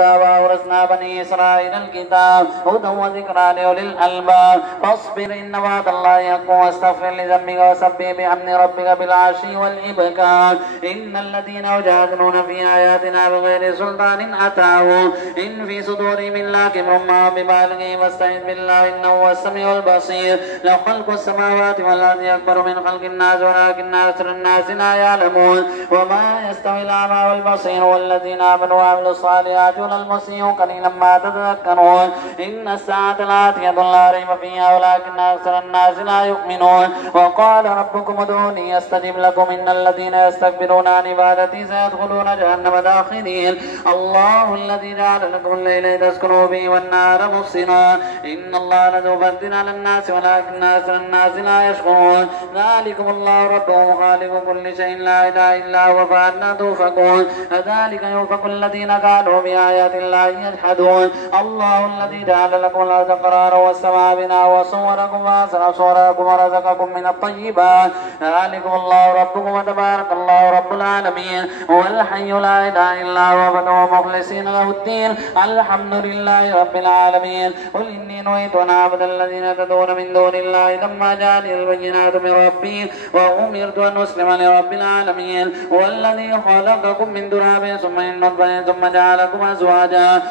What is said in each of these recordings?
وأورثنا بني إسرائيل الكتاب هدى وذكرى لأولي الألباب فاصبر إن وعد الله حق واستغفر لذنبك وسبح بحمد ربك بالعشي والإبكار إن الذين يجادلون في آياتنا بغير سلطان أتاهم إن في صدورهم إلا كبر ما ببالغه فاستعذ بالله إنه هو السميع البصير لو خلق السماوات والأرض أكبر من خلق الناس ولكن أكثر الناس لا يعلمون وما يستوي الأعمى والبصير والذين آمنوا وعملوا الصالحات ولا المسيء قليلا ما تذكرون إن الساعة لآتية لا ريب فيها ولكن أكثر الناس لا يؤمنون وقال ربكم ادعوني أستجب لكم إن الذين يستكبرون عن عبادتي سيدخلون جهنم داخلين الله الذي جعل لكم الليل تسكنوا به والنهار مبصرا إن الله لذو فضل على الناس ولكن أكثر الناس لا يشكرون ذلكم الله ربكم خالق كل شيء لا إله إلا هو فأنى توفكون كذلك يوفك الذين كانوا بآيات الله يجحدون الله الذي جعل لكم الأرض قرارا والسماء بناء وصوركم وأحسن صوركم ورزقكم من الطيبات ذلكم الله ربكم وتبارك الله رب العالمين هو الحي لا إله إلا هو فادعوه مخلصين له الدين الحمد لله رب العالمين قل إني نهيت أن أعبد الذين تدعون من دون الله لما جاءني البينات من ربي وأمرت أن أسلم لرب العالمين هو الذي خلقكم من تراب ثم من نطفة ثم جعلكم أزواجا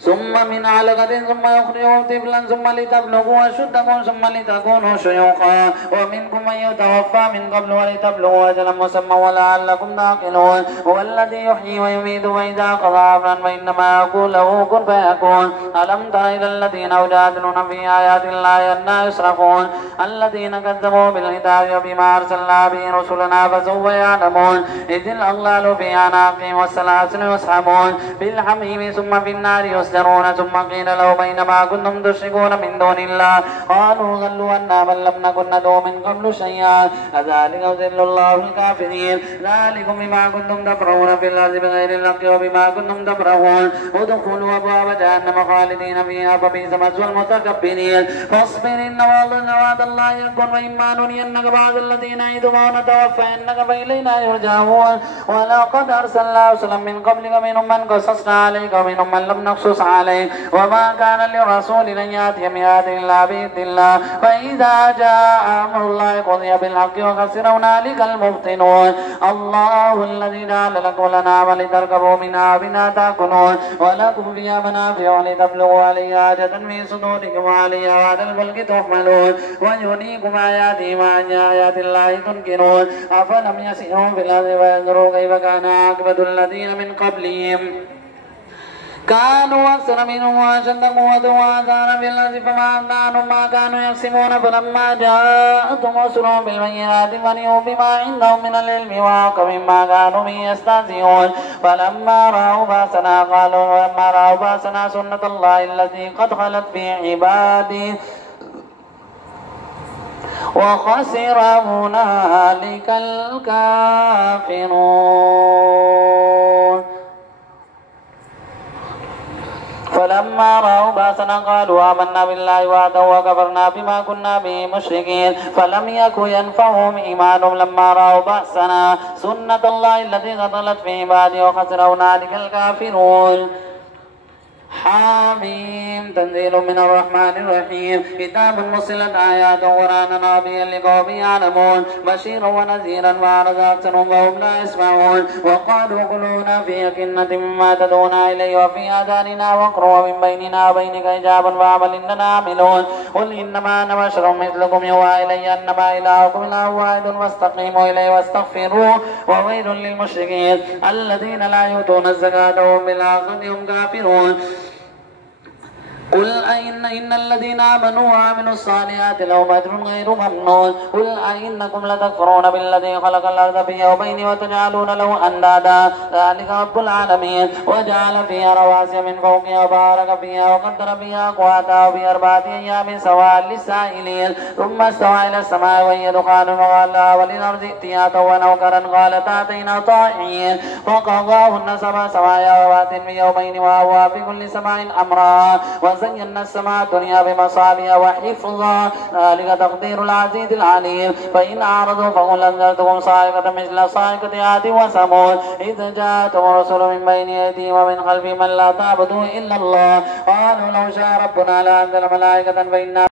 ثم من علقة ثم يخرجكم طفلا ثم لتبلغوا أشدكم ثم لتكونوا شيوخا ومنكم من يتوفى من قبل ولتبلغوا أجلا مسمى ولعلكم تعقلون هو الذي يحيي ويميت وإذا قضى أمرا فإنما يقول له كن فيكون ألم تر إلى الذين يجادلون في آيات الله أنى يصرفون الذين كذبوا بالكتاب وبما أرسلنا به رسلنا فسوف يعلمون إذ الأغلال في أعناقهم والسلاسل يسحبون في الحميم ثم في النار يسجرون ثم قيل له بينما كنتم تشركون من دون الله قالوا ضلوا عنا بل لم نكن ندعو من قبل شيئا كذلك يضل الله الكافرين ذلكم بما كنتم تفرحون في الأرض بغير الحق وبما كنتم تفرحون ادخلوا أبواب جهنم خالدين فيها فبئس مثوى المتكبرين فاصبر إن وعد الله يكن وإما نرينك بعض الذين نعدهم أو نتوفينك فإلينا يرجعون ولقد أرسلنا رسلا من قبلك منهم من قصصنا عليك ومنهم من لم نقصص عليه وما كان للرسول أن يأتي بآية إلا بإذن الله فإذا جاء أمر الله قضي بالحق وخسر هنالك المبطلون الله الذي جعل لكم الأنعام لتركبوا منها ومنها تأكلون ولكم فيها منافع ولتبلغوا عليها حاجة في صدوركم وعليها وعلى الفلك تحملون ويريكم آياته مع آيات الله تنكرون أفلم يسيروا في الأرض وينظروا كيف كان عاقبة الذين من قبلهم كانوا أكثر منهم وأشد قوة وآثارا في الأرض فما أغنى عنهم ما كانوا يكسبون فلما جاءتهم رسلهم بالبينات فرحوا بما عندهم من العلم وحاق مما كانوا به يستهزئون فلما رأوا بأسنا قالوا ولما رأوا بأسنا سنة الله التي قد خلت في عباده وخسر هنالك الكافرون فلما رأوا بأسنا قالوا آمنا بالله وحده وكفرنا بما كنا به مشركين فلم يكن ينفعهم إيمانهم لما رأوا بأسنا سنة الله التي قد خلت في عباده وخسر هنالك الكافرون حاميم تنزيل من الرحمن الرحيم كتاب فصلت آياته قرآنا عربيا لقوم يعلمون بشيرا ونذيرا وأعرض أكثرهم وهم لا يسمعون وقالوا قلوبنا في أكنة مما تدعونا إليه وفي آذاننا وقر ومن بيننا وبينك حجاب فاعمل إننا عاملون قل إنما أنا بشر مثلكم يوحى إلي أنما إلهكم إله واحد فاستقيموا إليه واستغفروه وويل للمشركين الذين لا يؤتون الزكاة وهم بالآخرة هم كافرون قل أئن الذين آمنوا وعملوا الصالحات لهم أجر غير ممنون قل أئنكم لتكفرون بالذي خلق الأرض في يومين وتجعلون له أندادا ذلك رب العالمين وجعل فيها رواسي من فوقها وبارك فيها وقدر فيها أقواتها وفي 4 أيام سواء للسائلين ثم استوى إلى السماء وهي دخان وقال لها وللأرض ائتيا طوعا أو كرها قالت آتينا طائعين فقضاهن 7 سماوات في يومين وهو في كل سماء أمرها وزينا السماء الدنيا بمصابيح وحفظا ذلك تقدير العزيز العليم فإن أعرضوا فقل أنذرتكم صاعقة مثل صاعقة عاد وثمود إذ جاءتهم الرسل من بين أيديهم ومن خلفهم من لا تعبدوا إلا الله قالوا لو شاء ربنا لأنزل ملائكة فإنا